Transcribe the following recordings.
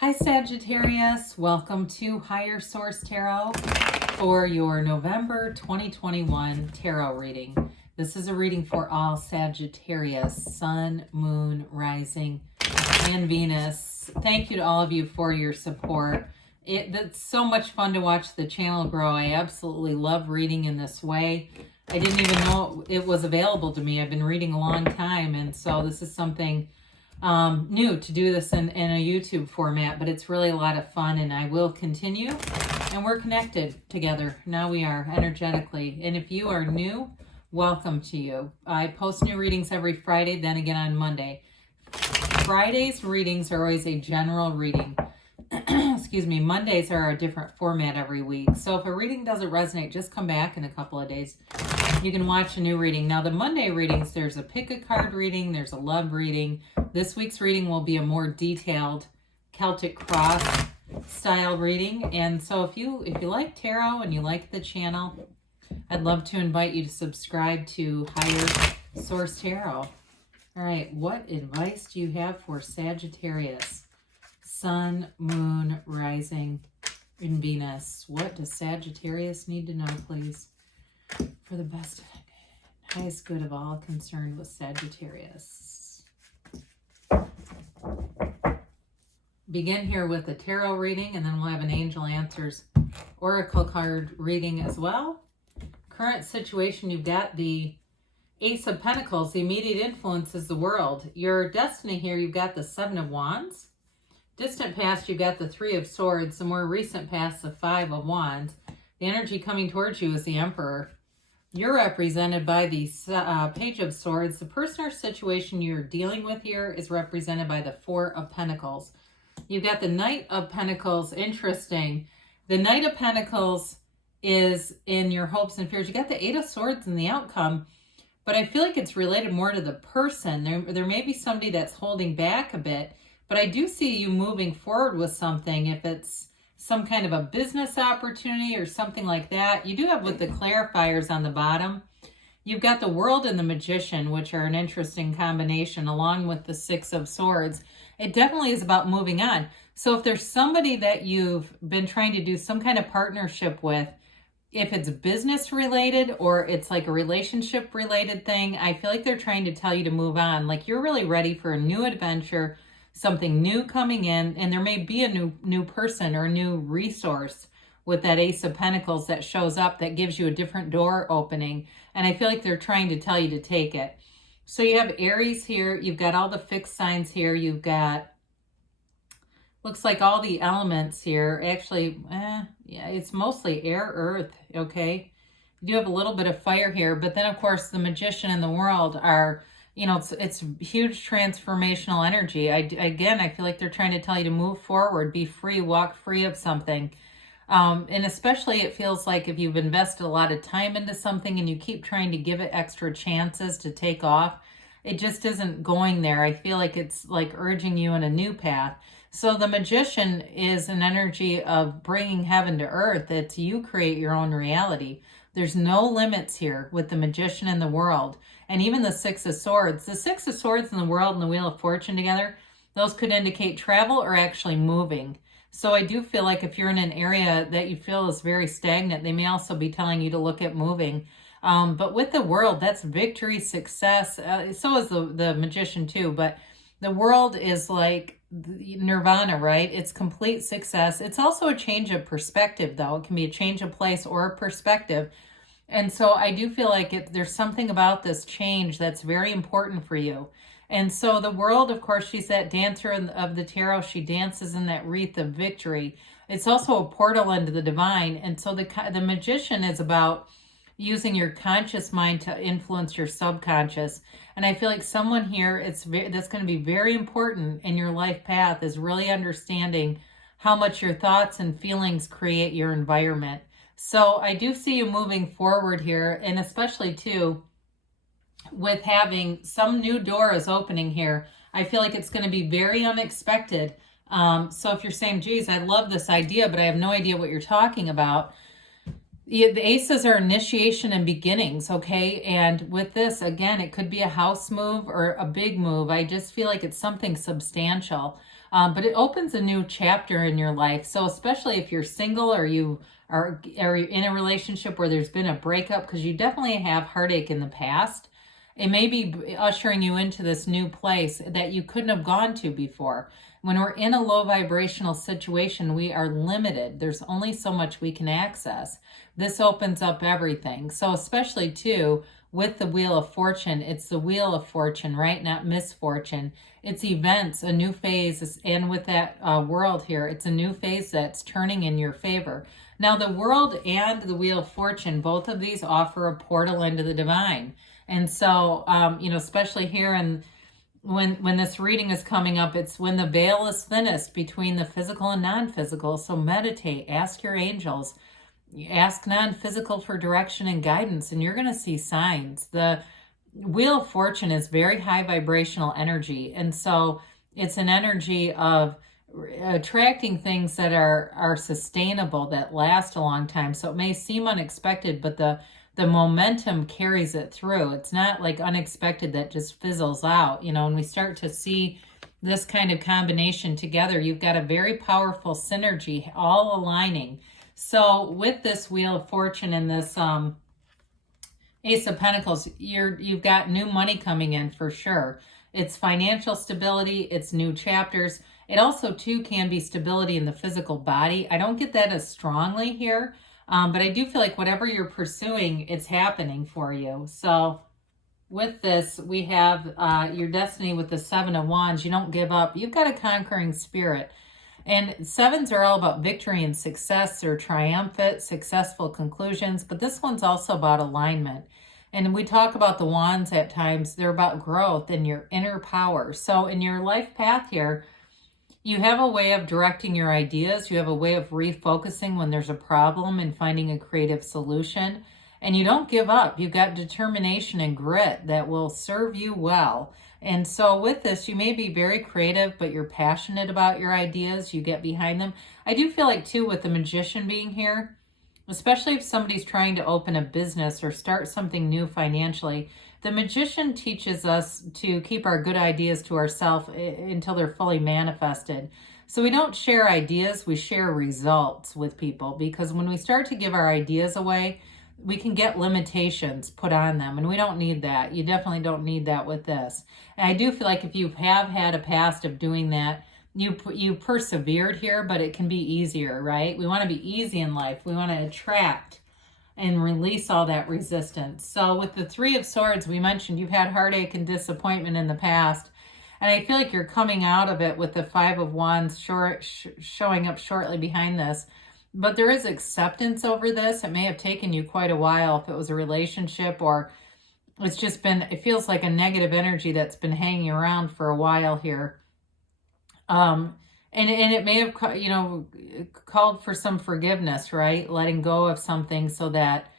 Hi Sagittarius, welcome to Higher Source Tarot for your November 2021 tarot reading. This is a reading for all Sagittarius, Sun, Moon, Rising, and Venus. Thank you to all of you for your support. It's so much fun to watch the channel grow. I absolutely love reading in this way. I didn't even know it was available to me. I've been reading a long time, and so this is something new to do this in a YouTube format, but it's really a lot of fun, and I will continue. And we're connected together. Now we are energetically. And if you are new, welcome to you. I post new readings every Friday, then again on Monday. Friday's readings are always a general reading. Excuse me. Mondays are a different format every week. So if a reading doesn't resonate, just come back in a couple of days. You can watch a new reading. Now the Monday readings, there's a pick a card reading, there's a love reading. This week's reading will be a more detailed Celtic cross style reading. And so if you like tarot and you like the channel, I'd love to invite you to subscribe to Higher Source Tarot. All right, what advice do you have for Sagittarius? Sun, Moon, Rising, and Venus. What does Sagittarius need to know, please? For the best, highest good of all concerned with Sagittarius. Begin here with a tarot reading, and then we'll have an Angel Answers Oracle card reading as well. Current situation, you've got the Ace of Pentacles. The immediate influence is the world. Your destiny here, you've got the Seven of Wands. Distant past, you've got the Three of Swords. The more recent past, the Five of Wands. The energy coming towards you is the Emperor. You're represented by the Page of Swords. The person or situation you're dealing with here is represented by the Four of Pentacles. You've got the Knight of Pentacles. Interesting. The Knight of Pentacles is in your hopes and fears. You got the Eight of Swords in the outcome, but I feel like it's related more to the person. There may be somebody that's holding back a bit, but I do see you moving forward with something. If it's some kind of a business opportunity or something like that. You do have with the clarifiers on the bottom. You've got the World and the Magician, which are an interesting combination, along with the Six of Swords. It definitely is about moving on. So if there's somebody that you've been trying to do some kind of partnership with, if it's business related or it's like a relationship related thing, I feel like they're trying to tell you to move on. Like you're really ready for a new adventure, something new coming in, and there may be a new person or a new resource with that Ace of Pentacles that shows up that gives you a different door opening. And I feel like they're trying to tell you to take it. So you have Aries here. You've got all the fixed signs here. You've got, looks like all the elements here. Actually, yeah, it's mostly air, earth, okay? You do have a little bit of fire here. But then, of course, the Magician and the World are, you know, it's huge transformational energy. Again, I feel like they're trying to tell you to move forward, be free, walk free of something. And especially it feels like if you've invested a lot of time into something and you keep trying to give it extra chances to take off, it just isn't going there. I feel like it's like urging you in a new path. So the Magician is an energy of bringing heaven to earth. It's you create your own reality. There's no limits here with the Magician and the World. And even the Six of Swords. The Six of Swords and the World and the Wheel of Fortune together, those could indicate travel or actually moving. So I do feel like if you're in an area that you feel is very stagnant, they may also be telling you to look at moving. But with the World, that's victory, success. So is the Magician too. But the World is like nirvana, right? It's complete success. It's also a change of perspective, though. It can be a change of place or a perspective. And so I do feel like there's something about this change that's very important for you. And so the World, of course, she's that dancer of the tarot. She dances in that wreath of victory. It's also a portal into the divine. And so the Magician is about using your conscious mind to influence your subconscious. And I feel like someone here, that's going to be very important in your life path, is really understanding how much your thoughts and feelings create your environment. So I do see you moving forward here, and especially too with having some new door is opening here. I feel like it's going to be very unexpected. So if you're saying, geez, I love this idea, but I have no idea what you're talking about. The aces are initiation and beginnings, okay? And with this, again, it could be a house move or a big move. I just feel like it's something substantial. But it opens a new chapter in your life. So especially if you're single or you are in a relationship where there's been a breakup, because you definitely have heartache in the past, it may be ushering you into this new place that you couldn't have gone to before. When we're in a low vibrational situation, we are limited. There's only so much we can access. This opens up everything. So especially too, with the Wheel of Fortune, it's the Wheel of Fortune, right? Not misfortune. It's events, a new phase. And with that world here, it's a new phase that's turning in your favor. Now, the world and the Wheel of Fortune, both of these offer a portal into the divine. And so, especially here and when this reading is coming up, it's when the veil is thinnest between the physical and non-physical. So meditate, ask your angels, ask non-physical for direction and guidance, and you're going to see signs. The Wheel of Fortune is very high vibrational energy, and so it's an energy of attracting things that are sustainable, that last a long time. So it may seem unexpected, but the momentum carries it through. It's not like unexpected that just fizzles out. When we start to see this kind of combination together, you've got a very powerful synergy all aligning. So with this Wheel of Fortune and this Ace of Pentacles, you've got new money coming in for sure. It's financial stability, it's new chapters. It also too can be stability in the physical body. I don't get that as strongly here. But I do feel like whatever you're pursuing, it's happening for you. So with this, we have your destiny with the Seven of Wands. You don't give up. You've got a conquering spirit. And sevens are all about victory and success. They're triumphant, successful conclusions. But this one's also about alignment. And we talk about the wands at times. They're about growth and your inner power. So in your life path here, you have a way of directing your ideas. You have a way of refocusing when there's a problem and finding a creative solution. And you don't give up. You've got determination and grit that will serve you well. And so with this, you may be very creative, but you're passionate about your ideas. You get behind them. I do feel like, too, with the Magician being here, especially if somebody's trying to open a business or start something new financially, the Magician teaches us to keep our good ideas to ourselves until they're fully manifested. So we don't share ideas, we share results with people, because when we start to give our ideas away, we can get limitations put on them, and we don't need that. You definitely don't need that with this. And I do feel like if you have had a past of doing that, you persevered here, but it can be easier, right? We want to be easy in life. We want to attract and release all that resistance. So with the Three of Swords, we mentioned you've had heartache and disappointment in the past. And I feel like you're coming out of it with the Five of Wands showing up shortly behind this. But there is acceptance over this. It may have taken you quite a while if it was a relationship, or it's just been, it feels like a negative energy that's been hanging around for a while here. And it may have, called for some forgiveness, right? Letting go of something so that,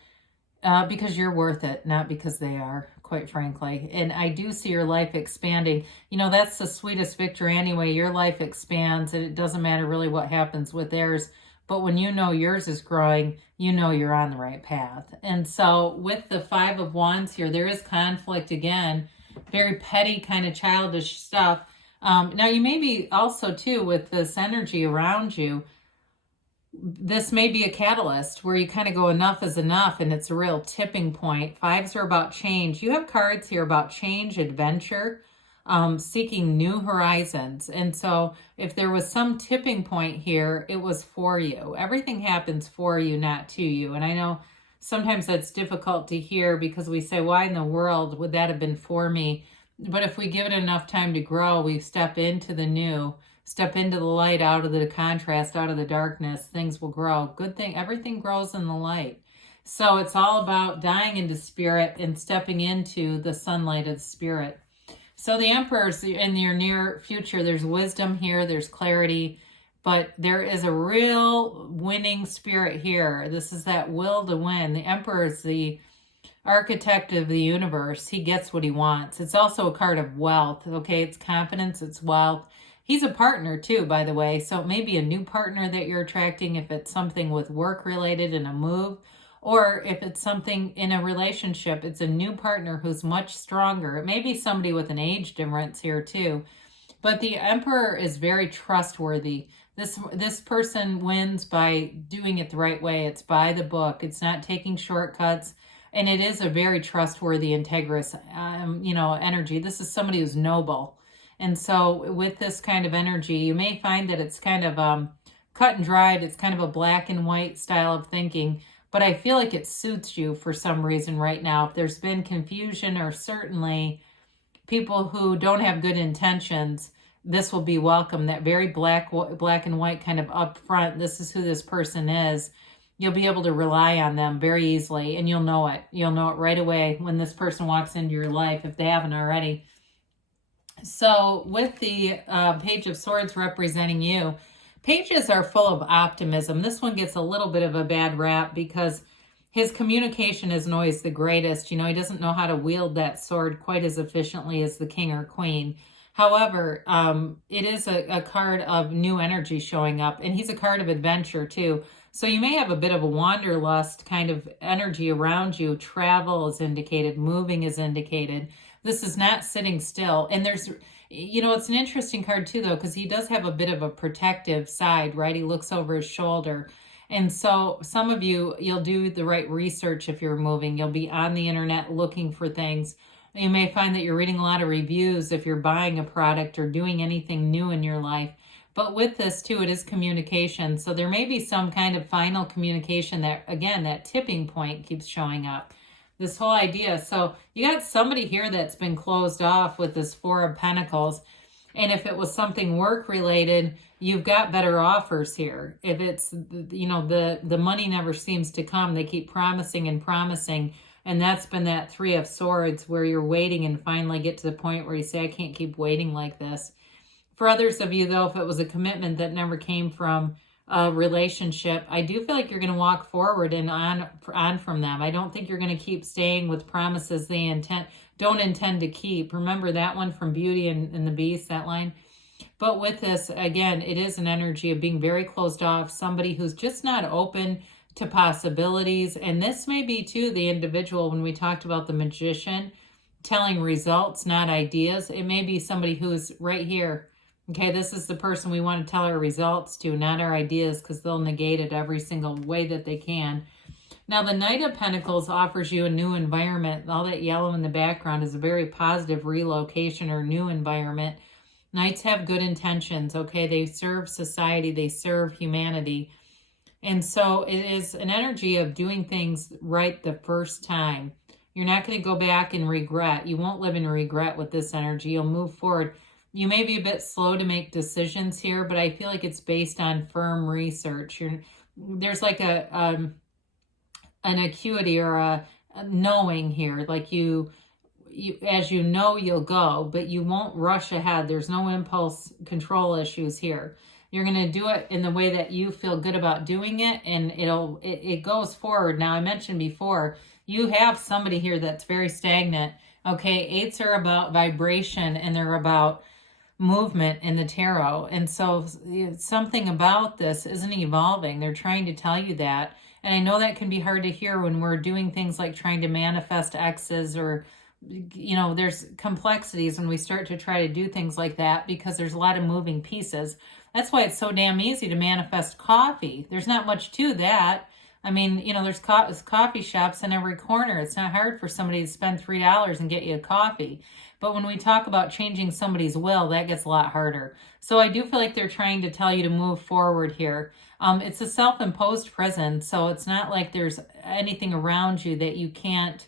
because you're worth it, not because they are, quite frankly. And I do see your life expanding. That's the sweetest victory anyway. Your life expands, and it doesn't matter really what happens with theirs. But when yours is growing, you're on the right path. And so with the Five of Wands here, there is conflict again, very petty kind of childish stuff. Now you may be also too, with this energy around you, this may be a catalyst where you kind of go, enough is enough, and it's a real tipping point. Fives are about change. You have cards here about change, adventure, seeking new horizons. And so if there was some tipping point here, it was for you. Everything happens for you, not to you. And I know sometimes that's difficult to hear, because we say, why in the world would that have been for me? But if we give it enough time to grow, we step into the new, step into the light, out of the contrast, out of the darkness, things will grow. Good thing, everything grows in the light. So it's all about dying into spirit and stepping into the sunlight of the spirit. So the Emperor's in your near future. There's wisdom here, there's clarity, but there is a real winning spirit here. This is that will to win. The Emperor is the architect of the universe. He gets what he wants. It's also a card of wealth, okay? It's confidence, it's wealth. He's a partner too, by the way. So it may be a new partner that you're attracting if it's something with work related and a move, or if it's something in a relationship, it's a new partner who's much stronger. It may be somebody with an age difference here too. But the Emperor is very trustworthy. This person wins by doing it the right way. It's by the book. It's not taking shortcuts. And it is a very trustworthy, integrous, energy. This is somebody who's noble. And so with this kind of energy, you may find that it's kind of cut and dried. It's kind of a black and white style of thinking. But I feel like it suits you for some reason right now. If there's been confusion or certainly people who don't have good intentions, this will be welcome. That very black and white kind of upfront, this is who this person is. You'll be able to rely on them very easily, and you'll know it. You'll know it right away when this person walks into your life, if they haven't already. So with the Page of Swords representing you, pages are full of optimism. This one gets a little bit of a bad rap because his communication isn't always the greatest. He doesn't know how to wield that sword quite as efficiently as the king or queen. However, it is a card of new energy showing up, and he's a card of adventure too. So you may have a bit of a wanderlust kind of energy around you. Travel is indicated, moving is indicated. This is not sitting still. And there's, it's an interesting card too, though, because he does have a bit of a protective side, right? He looks over his shoulder. And so some of you, you'll do the right research if you're moving. You'll be on the internet looking for things. You may find that you're reading a lot of reviews if you're buying a product or doing anything new in your life. But with this too, it is communication. So there may be some kind of final communication that, again, that tipping point keeps showing up. This whole idea. So you got somebody here that's been closed off with this Four of Pentacles. And if it was something work related, you've got better offers here. If it's, the money never seems to come. They keep promising and promising. And that's been that Three of Swords where you're waiting and finally get to the point where you say, I can't keep waiting like this. For others of you, though, if it was a commitment that never came from a relationship, I do feel like you're going to walk forward and on from them. I don't think you're going to keep staying with promises they don't intend to keep. Remember that one from Beauty and the Beast, that line? But with this, again, it is an energy of being very closed off, somebody who's just not open to possibilities. And this may be, too, the individual, when we talked about the Magician, telling results, not ideas. It may be somebody who's right here. Okay, this is the person we want to tell our results to, not our ideas, because they'll negate it every single way that they can. Now, the Knight of Pentacles offers you a new environment. All that yellow in the background is a very positive relocation or new environment. Knights have good intentions, okay? They serve society. They serve humanity. And so it is an energy of doing things right the first time. You're not going to go back and regret. You won't live in regret with this energy. You'll move forward. You may be a bit slow to make decisions here, but I feel like it's based on firm research. There's like an acuity or a knowing here. Like you, as you know, you'll go, but you won't rush ahead. There's no impulse control issues here. You're going to do it in the way that you feel good about doing it, and it goes forward. Now, I mentioned before, you have somebody here that's very stagnant. Okay, eights are about vibration, and they're about movement in the tarot. And so something about this isn't evolving. They're trying to tell you that. And I know that can be hard to hear when we're doing things like trying to manifest X's or, there's complexities when we start to try to do things like that because there's a lot of moving pieces. That's why it's so damn easy to manifest coffee. There's not much to that. I mean, there's coffee shops in every corner. It's not hard for somebody to spend $3 and get you a coffee. But when we talk about changing somebody's will, that gets a lot harder. So I do feel like they're trying to tell you to move forward here. It's a self-imposed prison, so it's not like there's anything around you that you can't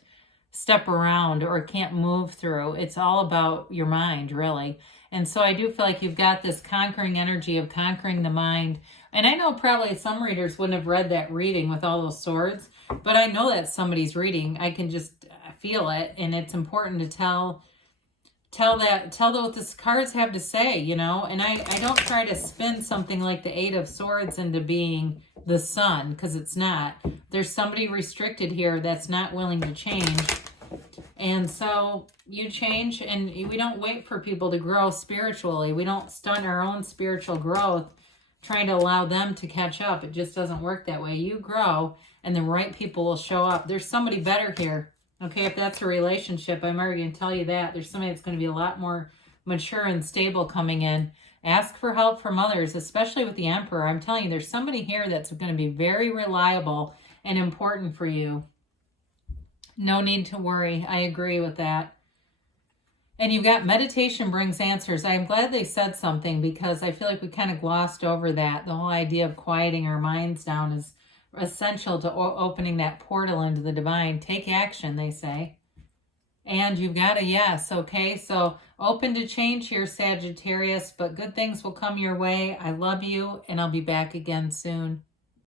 step around or can't move through. It's all about your mind, really. And so I do feel like you've got this conquering energy of conquering the mind. And I know probably some readers wouldn't have read that reading with all those swords, but I know that's somebody's reading. I can just feel it, and it's important to tell what the cards have to say, and I don't try to spin something like the Eight of Swords into being the Sun, because it's not. There's somebody restricted here that's not willing to change. And so you change, and we don't wait for people to grow spiritually. We don't stunt our own spiritual growth trying to allow them to catch up. It just doesn't work that way. You grow, and the right people will show up. There's somebody better here. Okay, if that's a relationship, I'm already going to tell you that. There's somebody that's going to be a lot more mature and stable coming in. Ask for help from others, especially with the Emperor. I'm telling you, there's somebody here that's going to be very reliable and important for you. No need to worry. I agree with that. And you've got meditation brings answers. I'm glad they said something, because I feel like we kind of glossed over that. The whole idea of quieting our minds down is essential to opening that portal into the divine. Take action, they say. And you've got a yes, okay? So open to change here, Sagittarius, but good things will come your way. I love you, and I'll be back again soon.